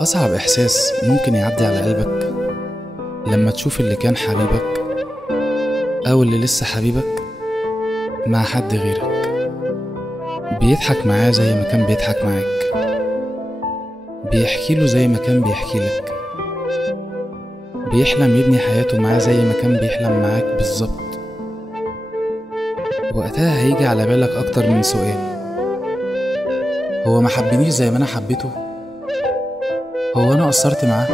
أصعب إحساس ممكن يعدي على قلبك لما تشوف اللي كان حبيبك أو اللي لسه حبيبك مع حد غيرك، بيضحك معاه زي ما كان بيضحك معاك، بيحكيله زي ما كان بيحكيلك، بيحلم يبني حياته معاه زي ما كان بيحلم معاك بالظبط. وقتها هيجي على بالك أكتر من سؤال: هو ما حبنيش زي ما أنا حبيته؟ هو أنا قصرت معاه؟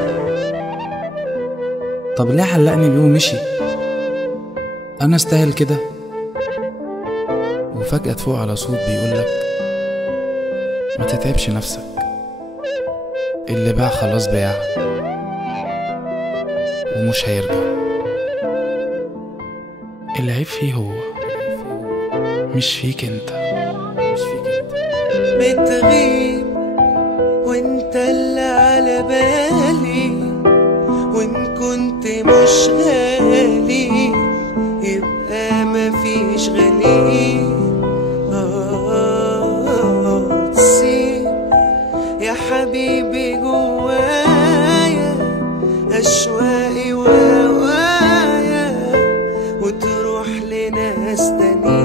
طب ليه علقني بيه ومشي؟ أنا استاهل كده؟ وفجأة تفوق على صوت بيقولك: ما تتعبش نفسك، اللي باع خلاص باع ومش هيرجع. العيب فيه هو، مش فيك انت. بتغيب وانت اللي على بالي، وان كنت مش غالي يبقى مفيش غالي. تسيب يا حبيبي جوايا أشواقي وهوايا، وتروح لناس تانيين.